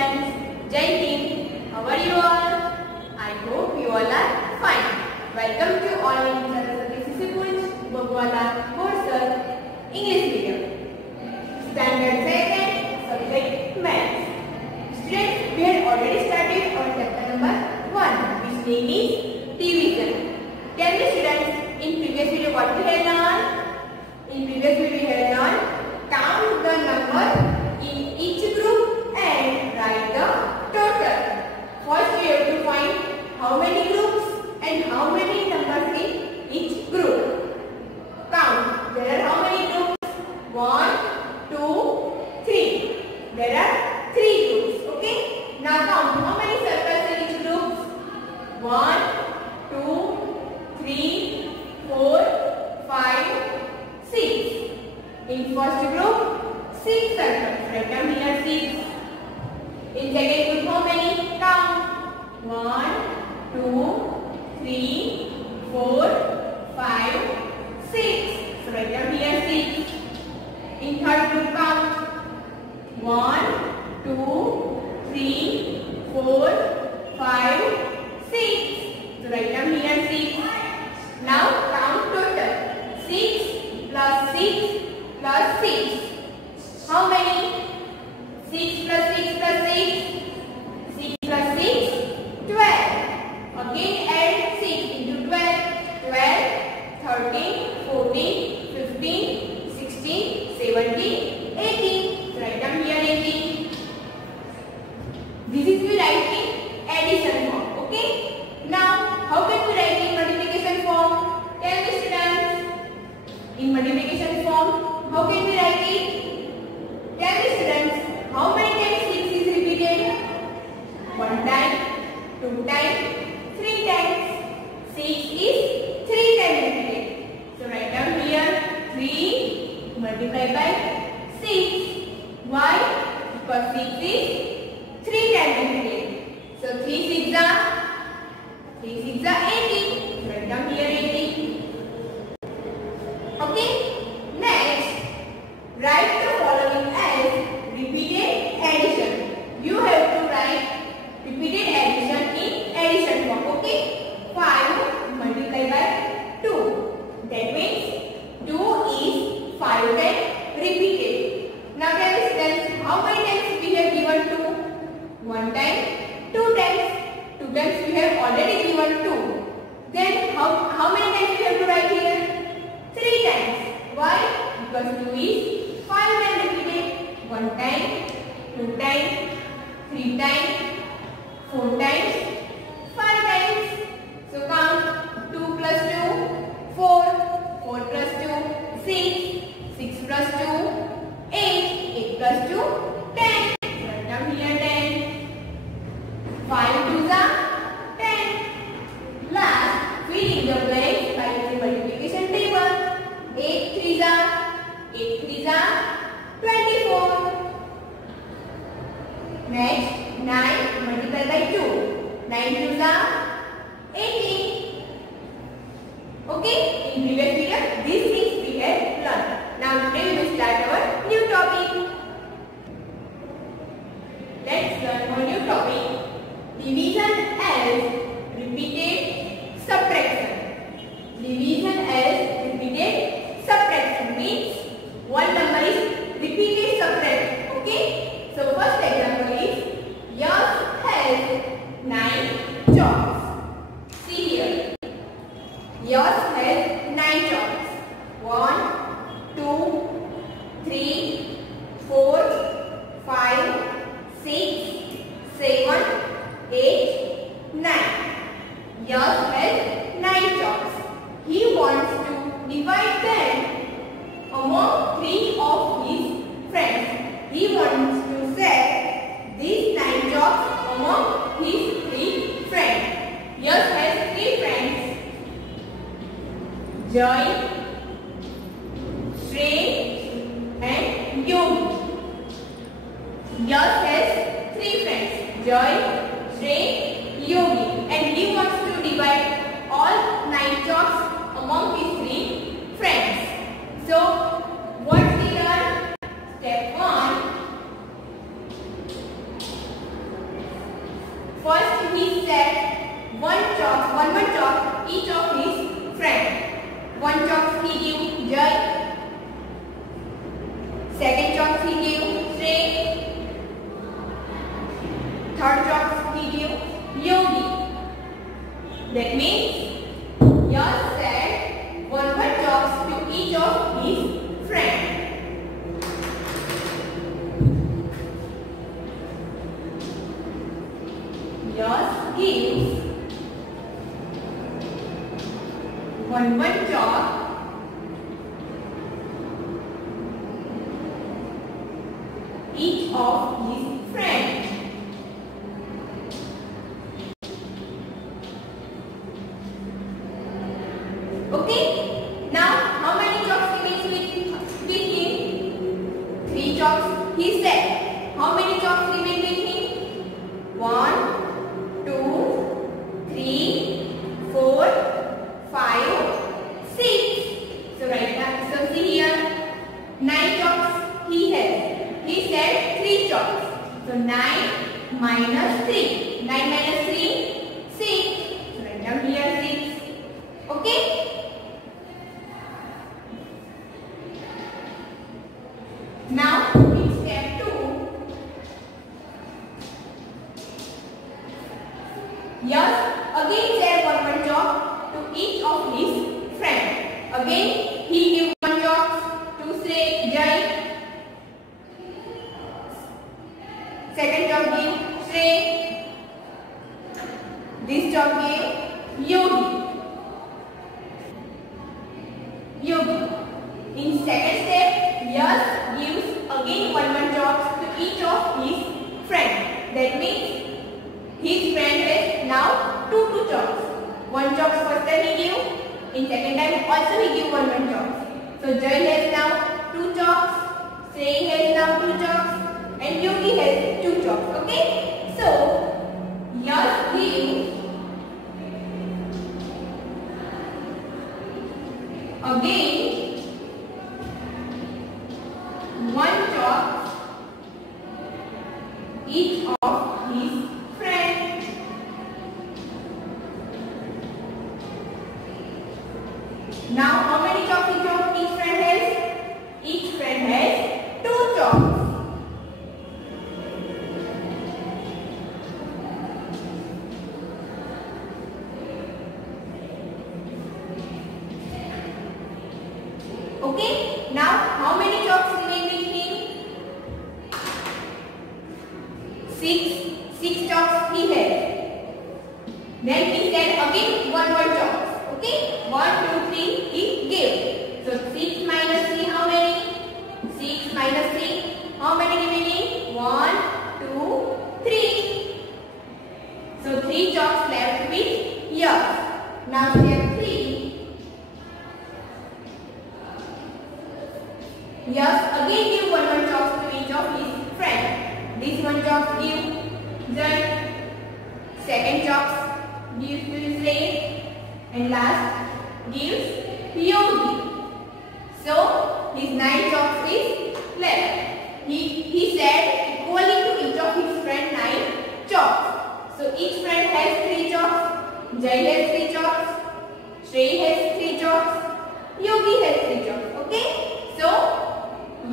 students, Jai Hind. How are you all? I hope you all are fine. Welcome to all in Saraswati Sisikunj Bagwala Borsar English Medium. Standard 2nd, subject Maths. Students, we had already started our chapter number 1, which name is division. Tell me students, in previous video what we had learned? In previous video we had learned count the number in each group and write the total. First we have to find how many groups and how many numbers in each group. Count. There are how many groups? 1, 2, 3. There are 3 groups. Okay. Now count how many circles in each group? 1, 2, 3, 4, 5, 6. In first group, 6 circles. Write down here 6. In second group, how many? Count. 1, 2, 3, 4, 5, 6. So write down here 6. In third group, count. 1, 2, 3, 4, 5, 6. So write down here 6. Now count total. 6 plus 6 plus 6. How many? 6 plus 6 plus 6. 6 plus 6, 12. Again add 6 into 12. 12, 13, 14, 15, 16, 17, 18. So write down here 18. This is we write in addition form. Okay. Now how can we write in multiplication form? Tell me students. In multiplication form, how can we write it? Tell me students, how many times 6 is repeated? 1 time, 2 times, 3 times. 6 is 3 times repeated. So write down here 3 multiplied by 6. Why? Because 6 is 3 times repeated. So 3 6 are 18. Write down here 18. Okay. Next, write the following as repeated addition. You have to write repeated addition in addition form. Okay. 5 multiplied by 2. That means 2 is 5 times repeated. Now tell me students, how many times we have given 2? 1 time, 2 times. 2 times we have already given 2. Then how many times we have to write here? 3 times. Why? Because 2 is 5 times repeated. 1 time, 2 times, 3 times, 4 times, 5 times. So count 2 plus 2, 4. 4 plus 2, 6. 6 plus 2, 8. 8 plus 2, 10. Write down here 10. 5 2s are 10. Last, fill in the blanks by using multiplication table. 8 3s are 24. Next, 9 multiplied by 2. 9 2s are 18. Okay, in previous video, these things we have learned. Now today we will start our new topic. Let's learn our new topic. Division as repeated subtraction. Division as repeated subtraction means one number is repeated subtract. Okay. So first example is yours has 9 chalks. See here. Yours has 9 chalks. 1, 2, 3, 4, 5, 6, 7, 8, 9. Yours has 9 chalks. He wants to divide them among 3 of his friends. He wants to set these 9 chalks among his 3 friends. Yours has 3 friends. Joy, Shrey and Yogi. Yours has 3 friends. Joy, Shrey, Yogi. And he wants to divide all 9 chalks among his 3 friends. So, what we learn? Step 1. one chocolate each of his friend. One chocolate he gave Jai. Second chocolate he gave Shrey. Third chocolate he gave Yogi. That means Yash said one chocolate to each of his friend. Yash gives one job each of his friends. Okay. Now, how many jobs remains with him? 3 jobs. He said. How many jobs remain with him? 1, 2, 3, 4, 5, 6. So write that. So see here, 9 jobs he has. He said 3 jobs. So 9 minus 3. 9 minus 3, 6. So write down here 6. Okay. Now in step 2, Yash again said one job to each of his friends. Again he gave one job to say Jai. Second job gave Shrey. This job gave Yogi. In second step, Yash gives again one job to each of his friends. That means his friend has now two jobs. One job first time he gave. In second time also he gave one job. So Jai has now 2 jobs. Shrey has now 2 jobs. And Yogi has 2 jobs. Okay. So Yash gives again 1 job each of his friends. Now how many jobs each friend has? Each friend has 2 jobs. Okay. Now how many jobs remain with him? 6 jobs he has. Then he said again one job. Okay. 1, 2, 3 he gave. So 6 minus 3 how many? 6 minus 3 how many remaining? 1, 2, 3. So 3 jobs left with Yash. Now step 3. Yash again give one job to each of his friends. This one job give Jai. Second job gives to Shrey. And last gives Yogi. So his 9 jobs is left. He said equally to each of his friend 9 jobs. So each friend has 3 jobs. Jai has 3 jobs. Shrey has 3 jobs. Yogi has 3 jobs. Okay. So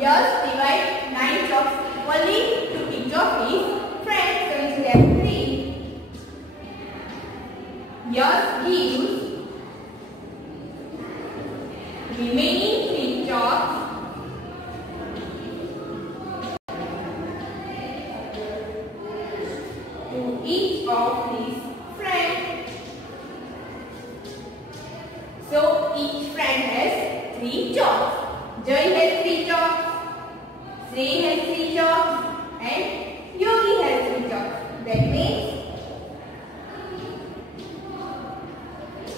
Yash divide 9 jobs equally to each of his friends. So in step 3, Yash gives remaining 3 jobs to each of his friends. So each friend has 3 jobs. Jai has 3 jobs. Shrey has 3 jobs. And Yogi has 3 jobs. That means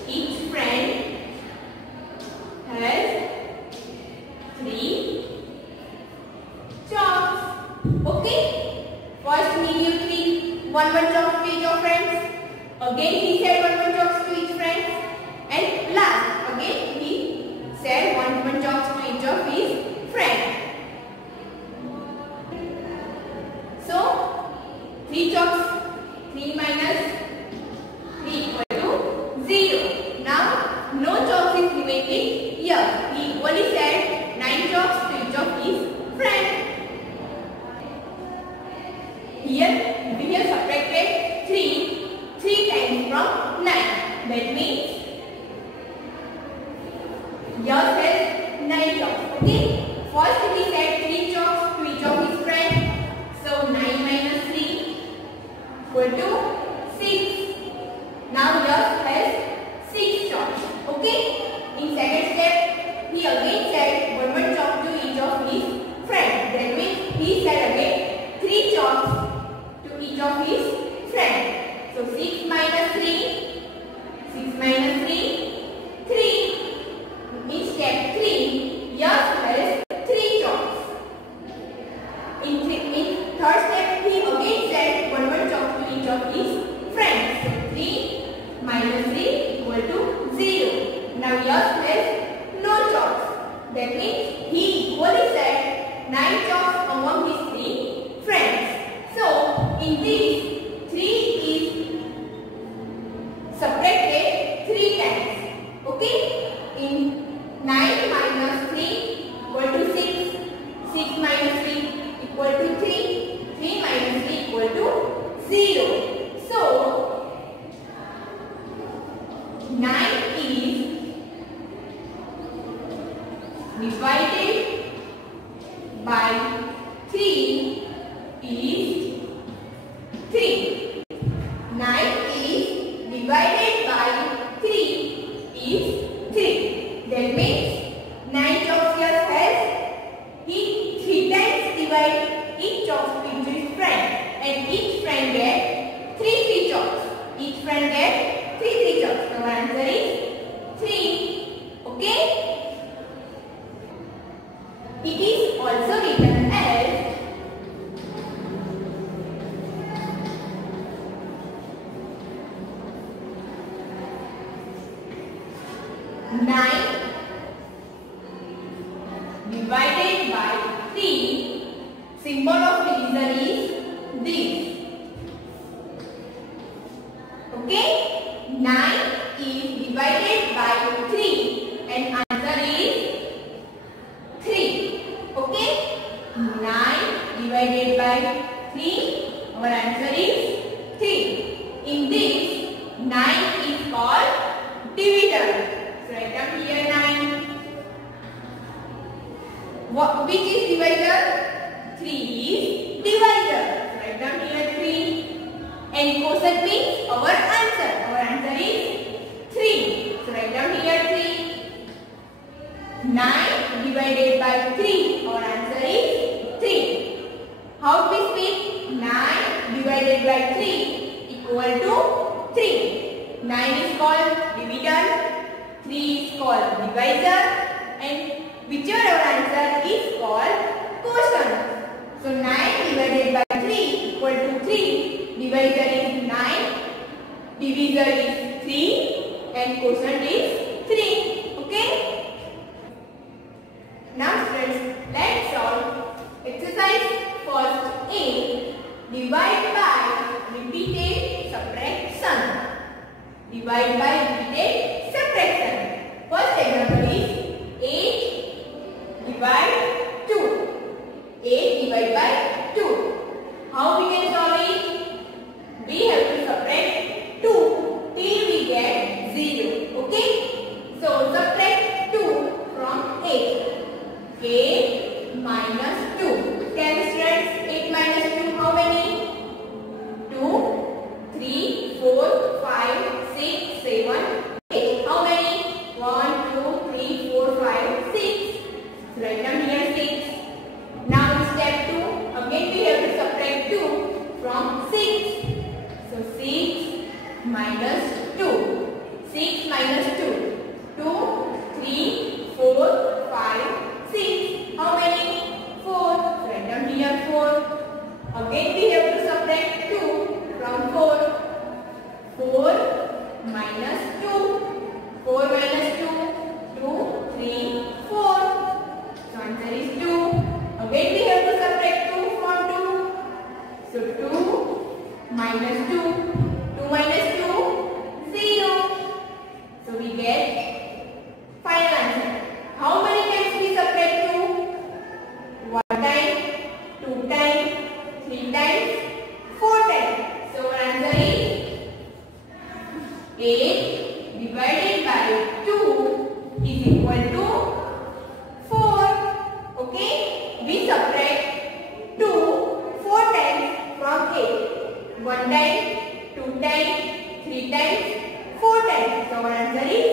each friend has 3 jobs. Okay. First he gives 1 job to each of friends. Again he said 1 job to each friend. And last again he said 1 job to each of his friends. So 3 jobs equally said 9 chalks to each of his friends. Here we have subtracted 3 times from 9. That means yours has 9 chalks. Okay. First we said 3 chalks to each of his friends. So 9 minus 3 equal to 6. Now yours has 6 chalks. Okay. In second step, he again said one chalk to each of his friends. That means he said again 3 chalks to each of his friends. So 6 minus 3, 3. In step 3, yours has 3 chalks. In third step, he again said one chalk to each of his friends. So 3 minus 3 equal to 0. Now yours has no chalks. That means he equally said 9 chalks among his 3 friends. So in this, 3 is subtracted 3 times. Okay? In 9 minus 3 equal to 6. 6 minus 3 equal to 3. 3 minus 3 equal to 0. So 9 is divided by 3 is 3. 9 is divided by 3 is 3. That means 9 chalks here has he 3 times divide each chalk to his friend, and each friend get 3 chalks. Each friend get 3 chalks. So our answer is 3. Okay? It is also written as 9 divided by 3. Symbol of division is this. Okay? 9 is divided by 3 and answer is 3. Okay? 9 divided by 3, our answer is 3. In this, 9 is called divider. So write down here 9. Which is divisor? 3 is divisor. So write down here 3. And quotient means our answer. Our answer is 3. So write down here 3. 9 divided by 3. Our answer is 3. How we speak? 9 divided by 3 equal to 3. 9 is called divider. 3 is called divisor. And whichever our answer is called quotient. So 9 divided by 3 equal to 3. Divisor is 9. Divisor is 3. And quotient is 3. Okay? Now students, let's solve exercise first A. Divide by repeated subtraction. Divide by repeated subtraction. First example is 8 divide 2. 8 divide by 2. How we can solve it? We have to subtract 2 till we get 0. Okay? So subtract 2 from 8. 8 minus 2. Can students, 8 minus 2 how many? 2, 3, 4, 5, 6, 7, 8. How many? 1, 2, 3, 4, 5, 6. So write down here 6. Now in step 2, again we have to subtract 2 from 6. So 6 minus 2. 6 minus 2. 2, 3, 4, 5, 6. How many? 4. So write down here 4. Again we have to subtract 2 from 4. 4 minus 2. 4 minus 2. 2, 3, 4. So answer is 2. Again we have to subtract 2 from 2. So 2 minus 2. 2 minus 2. 0. So we get final answer. How many times 8 divided by 2 is equal to 4. Okay, we subtract 2 4 times from 8. 1 time, 2 times, 3 times, 4 times. So our answer is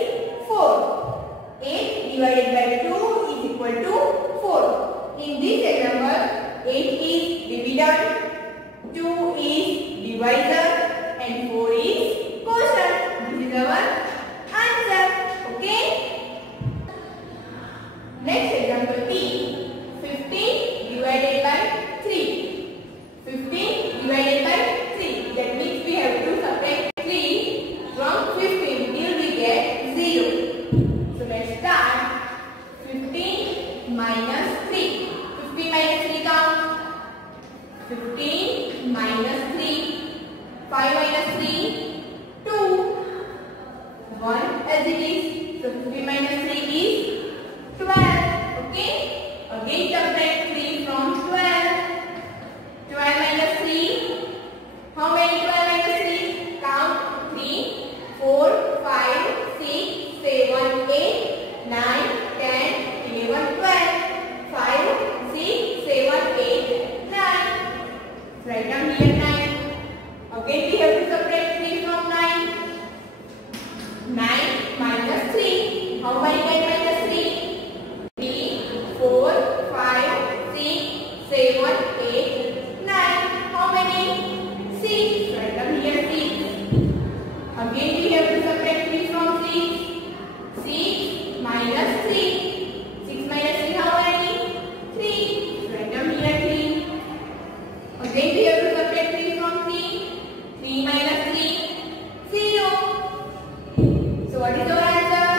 4. 8 divided by 2 is equal to 4. In this example, 8 is dividend, 2 is divisor, and 4 is quotient. This is our answer. Okay. Next example B. 15 divided by 3. 15 divided by 3. That means we have to subtract 3 from 15 till we get 0. So let's start. 15 minus 3. 15 minus 3 count. 15 minus 3. 5 minus 3. 2. 1 as it is. So 15 minus 3 is 12. Okay. Again subtract 3 from 12. 12 minus 3. How many 12 minus 3? Count. 3, 4, 5, 6, 7, 8, 9, 10, 11, 12. 5, 6, 7, 8, 9. Write down here 9. Again we have to subtract 3 from 9. 9 minus 3. How many 9 minus 3? 3, 4, 5, 6, 7, 8, 9. How many? 6. Write down here 6. Again we have to subtract 3 from 6. 6 minus 3. 6 minus 3 how many? 3. Write down here 3. Again we have to subtract 3 from 3. 3 minus 3. 0. So what is our answer?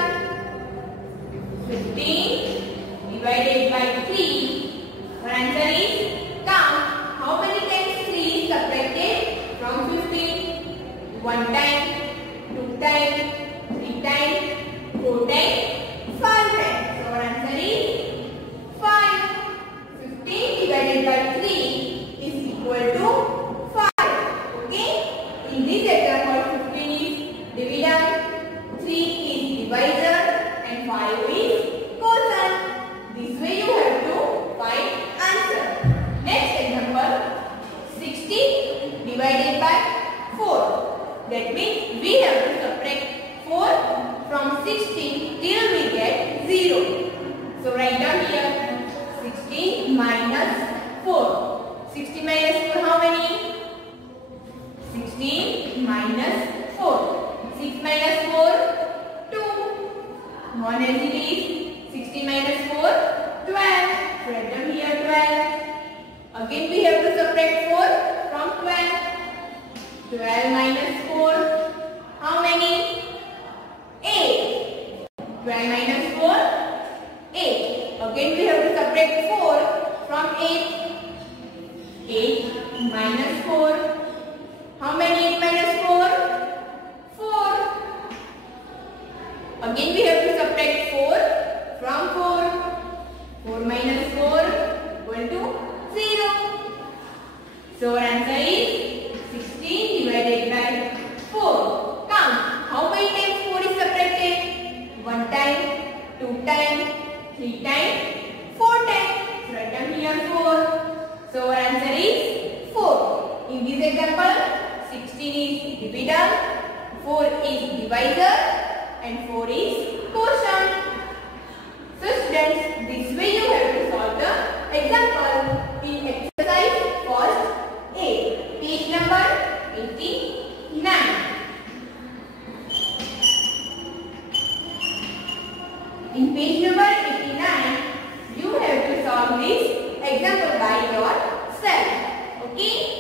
15 divided by 3. Our answer is count. How many times 3 is subtracted from 15? 1 time, 2 times, 3 times, 4 times, 5 times. So our answer is 5. 15 divided by 3 is equal to 5. Okay. In this example, 15 is dividend, 3 is divisor, and 5 is quotient. This way you have to find answer. Next example, 60 divided by 4. That means we have to subtract 4 from 16 till we get 0. So write down here 16 minus 4. 16 minus 4 how many? 16 minus 4. 6 minus 4, 2. 1 as it is. 16 minus 4, 12. Write down here 12. Again we have to subtract 4 from 12. 12 minus 4. How many? 8. 12 minus 4, 8. Again we have to subtract 4 from 8. 8 minus 4. How many 8 minus 4? 4. Again we have to subtract 4 from 4. 4 minus 4 equal to 0. So our answer is 16 divided by 4. Count. How many times 4 is subtracted? 1 time, 2 times, 3 times, 4 times. Write down here 4. So our answer is 4. In this example, 16 is dividend, 4 is divisor, and 4 is quotient. So students, this way you have to solve the example in exercise first A, page number 89. In page number 89, you have to solve this example by yourself. Okay?